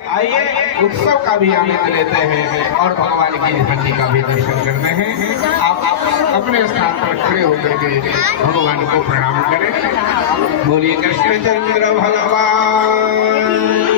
आइए उत्सव का भी आनंद लेते हैं और भगवान की झांकी का भी दर्शन करते हैं। आप अपने स्थान पर खड़े होकर के भगवान को प्रणाम करें। बोलिए कृष्णचंद्र भगवान